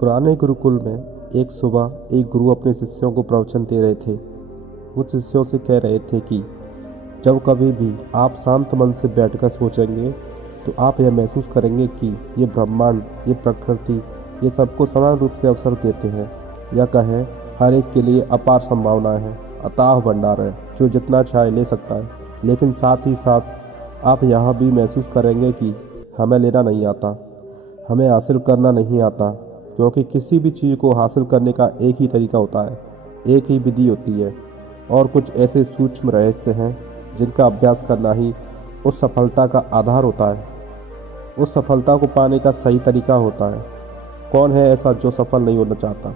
पुराने गुरुकुल में एक सुबह एक गुरु अपने शिष्यों को प्रवचन दे रहे थे। वो शिष्यों से कह रहे थे कि जब कभी भी आप शांत मन से बैठकर सोचेंगे तो आप यह महसूस करेंगे कि ये ब्रह्मांड, ये प्रकृति, ये सबको समान रूप से अवसर देते हैं। या कहें हर एक के लिए अपार संभावनाएं हैं, अथाह भंडार है जो जितना चाहे ले सकता है। लेकिन साथ ही साथ आप यह भी महसूस करेंगे कि हमें लेना नहीं आता, हमें हासिल करना नहीं आता, क्योंकि किसी भी चीज़ को हासिल करने का एक ही तरीका होता है, एक ही विधि होती है। और कुछ ऐसे सूक्ष्म रहस्य हैं जिनका अभ्यास करना ही उस सफलता का आधार होता है, उस सफलता को पाने का सही तरीका होता है। कौन है ऐसा जो सफल नहीं होना चाहता?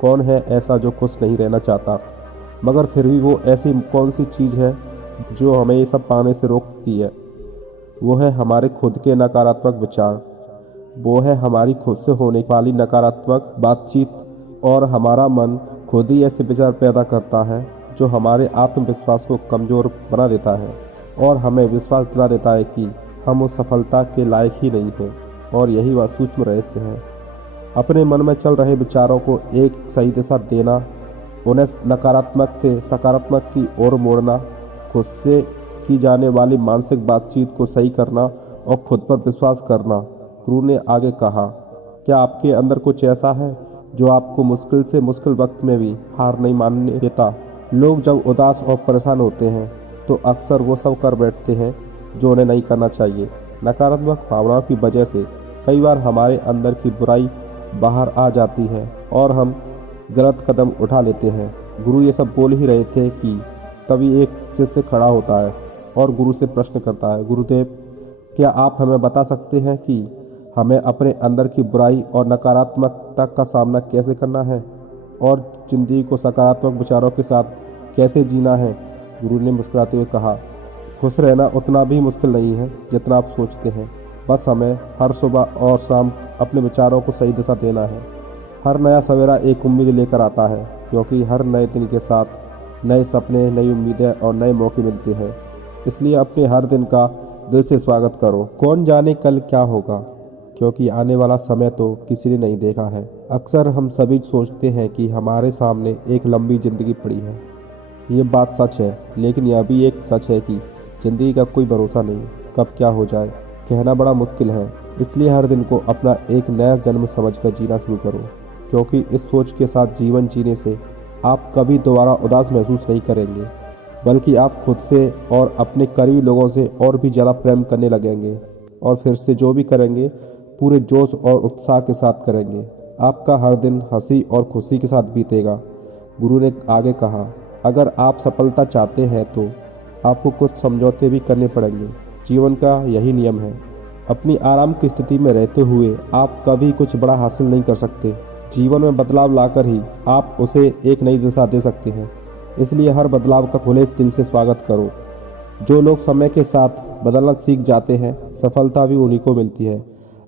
कौन है ऐसा जो खुश नहीं रहना चाहता? मगर फिर भी वो ऐसी कौन सी चीज़ है जो हमें ये सब पाने से रोकती है? वो है हमारे खुद के नकारात्मक विचार, वो है हमारी खुद से होने वाली नकारात्मक बातचीत। और हमारा मन खुद ही ऐसे विचार पैदा करता है जो हमारे आत्मविश्वास को कमज़ोर बना देता है और हमें विश्वास दिला देता है कि हम उस सफलता के लायक ही नहीं हैं। और यही वह सूक्ष्म रहस्य है। अपने मन में चल रहे विचारों को एक सही दिशा देना, उन्हें नकारात्मक से सकारात्मक की ओर मोड़ना, खुद से की जाने वाली मानसिक बातचीत को सही करना और खुद पर विश्वास करना। गुरु ने आगे कहा, क्या आपके अंदर कुछ ऐसा है जो आपको मुश्किल से मुश्किल वक्त में भी हार नहीं मानने देता? लोग जब उदास और परेशान होते हैं तो अक्सर वो सब कर बैठते हैं जो उन्हें नहीं करना चाहिए। नकारात्मक भावनाओं की वजह से कई बार हमारे अंदर की बुराई बाहर आ जाती है और हम गलत कदम उठा लेते हैं। गुरु ये सब बोल ही रहे थे कि तभी एक शिष्य खड़ा होता है और गुरु से प्रश्न करता है, गुरुदेव, क्या आप हमें बता सकते हैं कि हमें अपने अंदर की बुराई और नकारात्मकता का सामना कैसे करना है और ज़िंदगी को सकारात्मक विचारों के साथ कैसे जीना है? गुरु ने मुस्कुराते हुए कहा, खुश रहना उतना भी मुश्किल नहीं है जितना आप सोचते हैं। बस हमें हर सुबह और शाम अपने विचारों को सही दिशा देना है। हर नया सवेरा एक उम्मीद लेकर आता है, क्योंकि हर नए दिन के साथ नए सपने, नई उम्मीदें और नए मौके मिलते हैं। इसलिए अपने हर दिन का दिल से स्वागत करो। कौन जाने कल क्या होगा, क्योंकि आने वाला समय तो किसी ने नहीं देखा है। अक्सर हम सभी सोचते हैं कि हमारे सामने एक लंबी ज़िंदगी पड़ी है। ये बात सच है, लेकिन यह भी एक सच है कि ज़िंदगी का कोई भरोसा नहीं, कब क्या हो जाए कहना बड़ा मुश्किल है। इसलिए हर दिन को अपना एक नया जन्म समझकर जीना शुरू करो, क्योंकि इस सोच के साथ जीवन जीने से आप कभी दोबारा उदास महसूस नहीं करेंगे, बल्कि आप खुद से और अपने करीबी लोगों से और भी ज़्यादा प्रेम करने लगेंगे। और फिर से जो भी करेंगे पूरे जोश और उत्साह के साथ करेंगे। आपका हर दिन हंसी और खुशी के साथ बीतेगा। गुरु ने आगे कहा, अगर आप सफलता चाहते हैं तो आपको कुछ समझौते भी करने पड़ेंगे। जीवन का यही नियम है। अपनी आराम की स्थिति में रहते हुए आप कभी कुछ बड़ा हासिल नहीं कर सकते। जीवन में बदलाव लाकर ही आप उसे एक नई दिशा दे सकते हैं। इसलिए हर बदलाव का खुले दिल से स्वागत करो। जो लोग समय के साथ बदलना सीख जाते हैं, सफलता भी उन्हीं को मिलती है।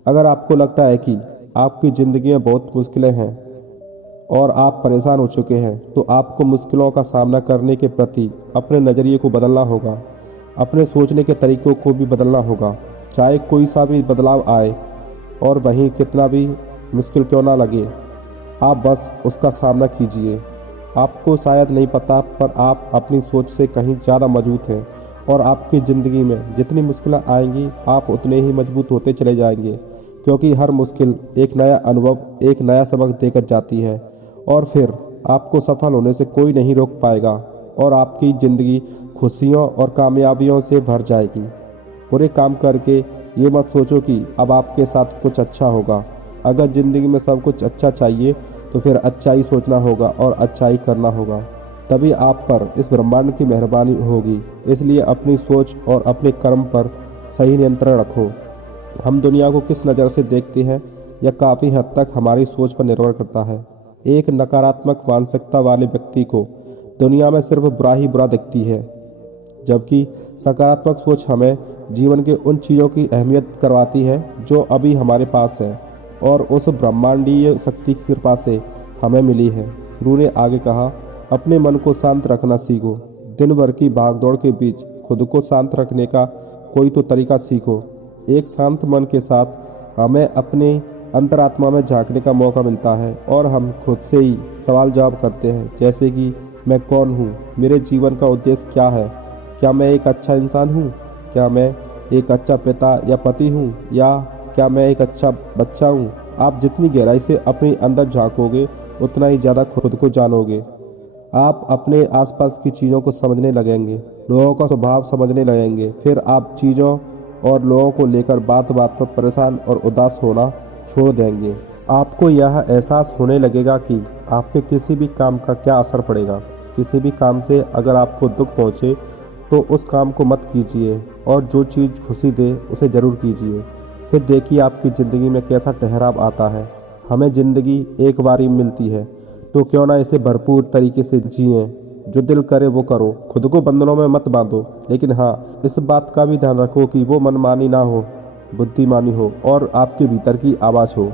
अगर आपको लगता है कि आपकी ज़िंदगी में बहुत मुश्किलें हैं और आप परेशान हो चुके हैं, तो आपको मुश्किलों का सामना करने के प्रति अपने नज़रिए को बदलना होगा। अपने सोचने के तरीक़ों को भी बदलना होगा। चाहे कोई सा भी बदलाव आए और वहीं कितना भी मुश्किल क्यों ना लगे, आप बस उसका सामना कीजिए। आपको शायद नहीं पता, पर आप अपनी सोच से कहीं ज़्यादा मजबूत हैं और आपकी ज़िंदगी में जितनी मुश्किलें आएंगी आप उतने ही मजबूत होते चले जाएंगे, क्योंकि हर मुश्किल एक नया अनुभव, एक नया सबक देकर जाती है। और फिर आपको सफल होने से कोई नहीं रोक पाएगा और आपकी ज़िंदगी खुशियों और कामयाबियों से भर जाएगी। बुरे काम करके ये मत सोचो कि अब आपके साथ कुछ अच्छा होगा। अगर ज़िंदगी में सब कुछ अच्छा चाहिए तो फिर अच्छा ही सोचना होगा और अच्छा ही करना होगा, तभी आप पर इस ब्रह्मांड की मेहरबानी होगी। इसलिए अपनी सोच और अपने कर्म पर सही नियंत्रण रखो। हम दुनिया को किस नज़र से देखते हैं यह काफ़ी हद तक हमारी सोच पर निर्भर करता है। एक नकारात्मक मानसिकता वाले व्यक्ति को दुनिया में सिर्फ बुरा ही बुरा दिखती है, जबकि सकारात्मक सोच हमें जीवन के उन चीज़ों की अहमियत करवाती है जो अभी हमारे पास है और उस ब्रह्मांडीय शक्ति की कृपा से हमें मिली है। गुरु ने आगे कहा, अपने मन को शांत रखना सीखो। दिन भर की भागदौड़ के बीच खुद को शांत रखने का कोई तो तरीका सीखो। एक शांत मन के साथ हमें अपने अंतरात्मा में झांकने का मौका मिलता है और हम खुद से ही सवाल जवाब करते हैं, जैसे कि मैं कौन हूँ, मेरे जीवन का उद्देश्य क्या है, क्या मैं एक अच्छा इंसान हूँ, क्या मैं एक अच्छा पिता या पति हूँ, या क्या मैं एक अच्छा बच्चा हूँ। आप जितनी गहराई से अपने अंदर झांकोगे उतना ही ज़्यादा खुद को जानोगे। आप अपने आसपास की चीज़ों को समझने लगेंगे, लोगों का स्वभाव समझने लगेंगे। फिर आप चीज़ों और लोगों को लेकर बात बात पर परेशान और उदास होना छोड़ देंगे। आपको यह एहसास होने लगेगा कि आपके किसी भी काम का क्या असर पड़ेगा। किसी भी काम से अगर आपको दुख पहुँचे तो उस काम को मत कीजिए, और जो चीज़ खुशी दे उसे ज़रूर कीजिए। फिर देखिए आपकी ज़िंदगी में कैसा ठहराव आता है। हमें ज़िंदगी एक बार ही मिलती है, तो क्यों ना इसे भरपूर तरीके से जिएं। जो दिल करे वो करो, खुद को बंधनों में मत बांधो, लेकिन हाँ, इस बात का भी ध्यान रखो कि वो मनमानी ना हो, बुद्धिमानी हो और आपके भीतर की आवाज़ हो।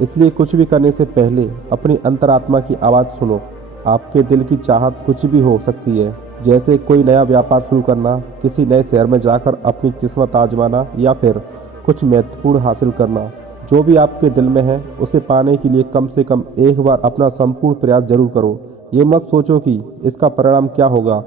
इसलिए कुछ भी करने से पहले अपनी अंतरात्मा की आवाज़ सुनो। आपके दिल की चाहत कुछ भी हो सकती है, जैसे कोई नया व्यापार शुरू करना, किसी नए शहर में जाकर अपनी किस्मत आजमाना, या फिर कुछ महत्वपूर्ण हासिल करना। जो भी आपके दिल में है उसे पाने के लिए कम से कम एक बार अपना संपूर्ण प्रयास जरूर करो। ये मत सोचो कि इसका परिणाम क्या होगा।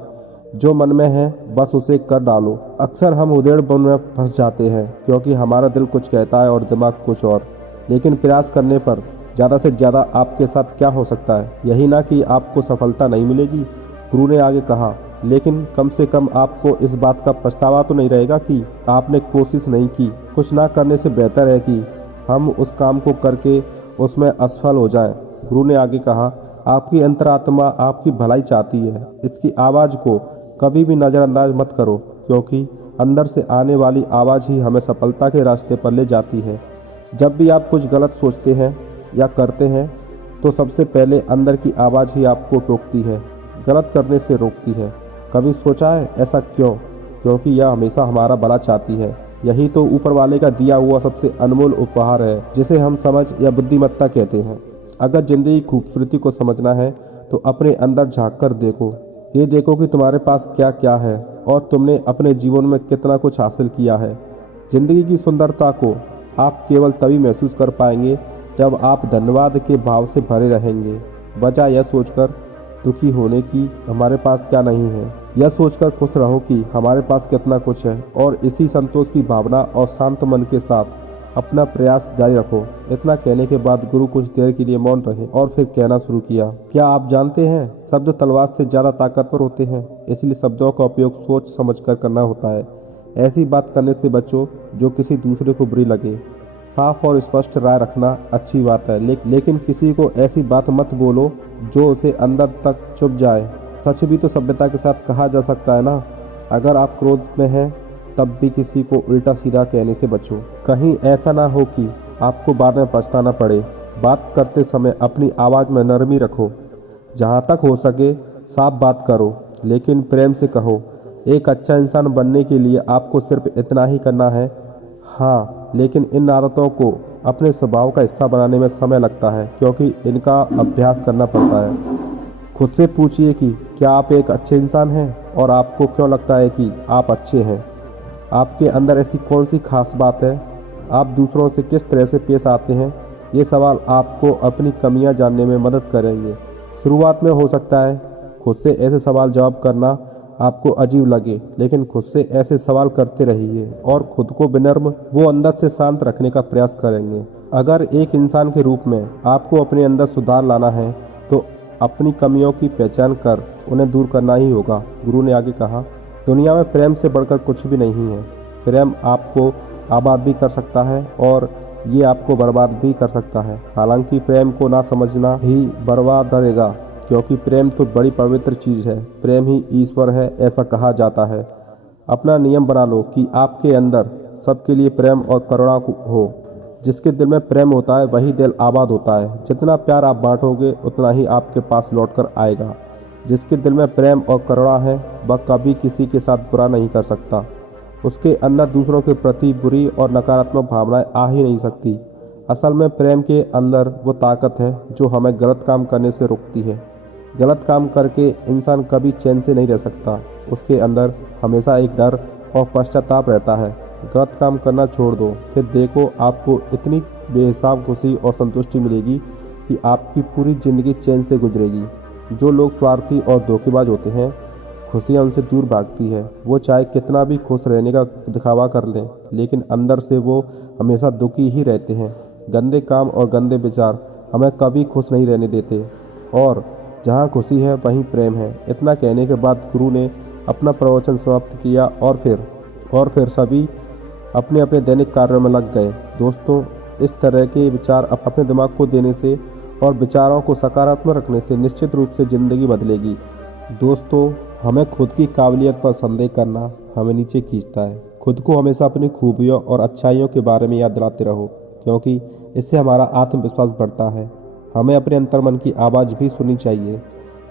जो मन में है बस उसे कर डालो। अक्सर हम उधेड़ बुन में फंस जाते हैं, क्योंकि हमारा दिल कुछ कहता है और दिमाग कुछ और। लेकिन प्रयास करने पर ज़्यादा से ज़्यादा आपके साथ क्या हो सकता है, यही ना कि आपको सफलता नहीं मिलेगी। गुरु ने आगे कहा, लेकिन कम से कम आपको इस बात का पछतावा तो नहीं रहेगा कि आपने कोशिश नहीं की। कुछ ना करने से बेहतर है कि हम उस काम को करके उसमें असफल हो जाएं। गुरु ने आगे कहा, आपकी अंतरात्मा आपकी भलाई चाहती है। इसकी आवाज़ को कभी भी नज़रअंदाज मत करो, क्योंकि अंदर से आने वाली आवाज़ ही हमें सफलता के रास्ते पर ले जाती है। जब भी आप कुछ गलत सोचते हैं या करते हैं तो सबसे पहले अंदर की आवाज़ ही आपको टोकती है, गलत करने से रोकती है। कभी सोचा है ऐसा क्यों? क्योंकि यह हमेशा हमारा भला चाहती है। यही तो ऊपर वाले का दिया हुआ सबसे अनमोल उपहार है, जिसे हम समझ या बुद्धिमत्ता कहते हैं। अगर ज़िंदगी की खूबसूरती को समझना है तो अपने अंदर झांक कर देखो। ये देखो कि तुम्हारे पास क्या क्या है और तुमने अपने जीवन में कितना कुछ हासिल किया है। ज़िंदगी की सुंदरता को आप केवल तभी महसूस कर पाएंगे जब आप धन्यवाद के भाव से भरे रहेंगे। वजह यह सोचकर दुखी होने की हमारे पास क्या नहीं है, यह सोचकर खुश रहो कि हमारे पास कितना कुछ है, और इसी संतोष की भावना और शांत मन के साथ अपना प्रयास जारी रखो। इतना कहने के बाद गुरु कुछ देर के लिए मौन रहे और फिर कहना शुरू किया, क्या आप जानते हैं, शब्द तलवार से ज़्यादा ताकतवर होते हैं, इसलिए शब्दों का उपयोग सोच समझ कर करना होता है। ऐसी बात करने से बचो जो किसी दूसरे को बुरी लगे। साफ और स्पष्ट राय रखना अच्छी बात है, लेकिन किसी को ऐसी बात मत बोलो जो उसे अंदर तक चुभ जाए। सच भी तो सभ्यता के साथ कहा जा सकता है ना। अगर आप क्रोध में हैं तब भी किसी को उल्टा सीधा कहने से बचो। कहीं ऐसा ना हो कि आपको बाद में पछताना पड़े। बात करते समय अपनी आवाज़ में नरमी रखो। जहाँ तक हो सके साफ बात करो, लेकिन प्रेम से कहो। एक अच्छा इंसान बनने के लिए आपको सिर्फ इतना ही करना है। हाँ, लेकिन इन आदतों को अपने स्वभाव का हिस्सा बनाने में समय लगता है, क्योंकि इनका अभ्यास करना पड़ता है। खुद से पूछिए कि क्या आप एक अच्छे इंसान हैं, और आपको क्यों लगता है कि आप अच्छे हैं। आपके अंदर ऐसी कौन सी खास बात है, आप दूसरों से किस तरह से पेश आते हैं। ये सवाल आपको अपनी कमियां जानने में मदद करेंगे। शुरुआत में हो सकता है खुद से ऐसे सवाल जवाब करना आपको अजीब लगे, लेकिन खुद से ऐसे सवाल करते रहिए और खुद को विनम्र वो अंदर से शांत रखने का प्रयास करेंगे। अगर एक इंसान के रूप में आपको अपने अंदर सुधार लाना है तो अपनी कमियों की पहचान कर उन्हें दूर करना ही होगा। गुरु ने आगे कहा, दुनिया में प्रेम से बढ़कर कुछ भी नहीं है। प्रेम आपको आबाद भी कर सकता है और ये आपको बर्बाद भी कर सकता है। हालांकि प्रेम को ना समझना ही बर्बाद करेगा, क्योंकि प्रेम तो बड़ी पवित्र चीज़ है। प्रेम ही ईश्वर है, ऐसा कहा जाता है। अपना नियम बना लो कि आपके अंदर सबके लिए प्रेम और करुणा हो। जिसके दिल में प्रेम होता है वही दिल आबाद होता है। जितना प्यार आप बांटोगे उतना ही आपके पास लौट कर आएगा। जिसके दिल में प्रेम और करुणा है वह कभी किसी के साथ बुरा नहीं कर सकता। उसके अंदर दूसरों के प्रति बुरी और नकारात्मक भावनाएं आ ही नहीं सकती। असल में प्रेम के अंदर वो ताकत है जो हमें गलत काम करने से रोकती है। गलत काम करके इंसान कभी चैन से नहीं रह सकता। उसके अंदर हमेशा एक डर और पश्चाताप रहता है। गलत काम करना छोड़ दो, फिर देखो आपको इतनी बेहिसाब खुशी और संतुष्टि मिलेगी कि आपकी पूरी ज़िंदगी चैन से गुजरेगी। जो लोग स्वार्थी और धोखेबाज होते हैं, खुशियाँ उनसे दूर भागती है। वो चाहे कितना भी खुश रहने का दिखावा कर लें, लेकिन अंदर से वो हमेशा दुखी ही रहते हैं। गंदे काम और गंदे विचार हमें कभी खुश नहीं रहने देते, और जहाँ खुशी है वहीं प्रेम है। इतना कहने के बाद गुरु ने अपना प्रवचन समाप्त किया और फिर सभी अपने अपने दैनिक कार्यों में लग गए। दोस्तों, इस तरह के विचार अपने दिमाग को देने से और विचारों को सकारात्मक रखने से निश्चित रूप से ज़िंदगी बदलेगी। दोस्तों, हमें खुद की काबिलियत पर संदेह करना हमें नीचे खींचता है। खुद को हमेशा अपनी खूबियों और अच्छाइयों के बारे में याद दिलाते रहो, क्योंकि इससे हमारा आत्मविश्वास बढ़ता है। हमें अपने अंतर्मन की आवाज़ भी सुननी चाहिए।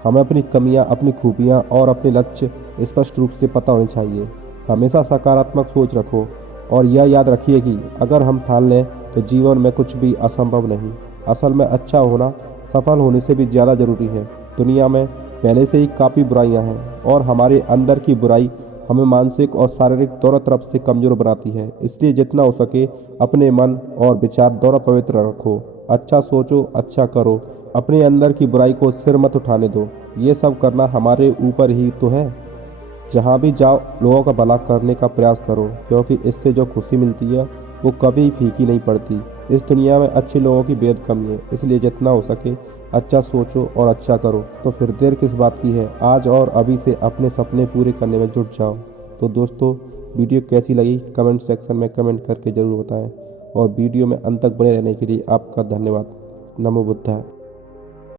हमें अपनी कमियां, अपनी खूबियां और अपने लक्ष्य स्पष्ट रूप से पता होने चाहिए। हमेशा सकारात्मक सोच रखो और यह याद रखिए कि अगर हम ठान लें तो जीवन में कुछ भी असंभव नहीं। असल में अच्छा होना सफल होने से भी ज़्यादा ज़रूरी है। दुनिया में पहले से ही काफ़ी बुराइयां हैं, और हमारे अंदर की बुराई हमें मानसिक और शारीरिक दोनों तरफ से कमज़ोर बनाती है। इसलिए जितना हो सके अपने मन और विचार दोनों पवित्र रखो। अच्छा सोचो, अच्छा करो। अपने अंदर की बुराई को सिर मत उठाने दो। ये सब करना हमारे ऊपर ही तो है। जहाँ भी जाओ लोगों का भला करने का प्रयास करो, क्योंकि इससे जो खुशी मिलती है वो कभी फीकी नहीं पड़ती। इस दुनिया में अच्छे लोगों की बेहद कमी है, इसलिए जितना हो सके अच्छा सोचो और अच्छा करो। तो फिर देर किस बात की है, आज और अभी से अपने सपने पूरे करने में जुट जाओ। तो दोस्तों, वीडियो कैसी लगी कमेंट सेक्शन में कमेंट करके ज़रूर बताएं, और वीडियो में अंत तक बने रहने के लिए आपका धन्यवाद। नमो बुद्धाय।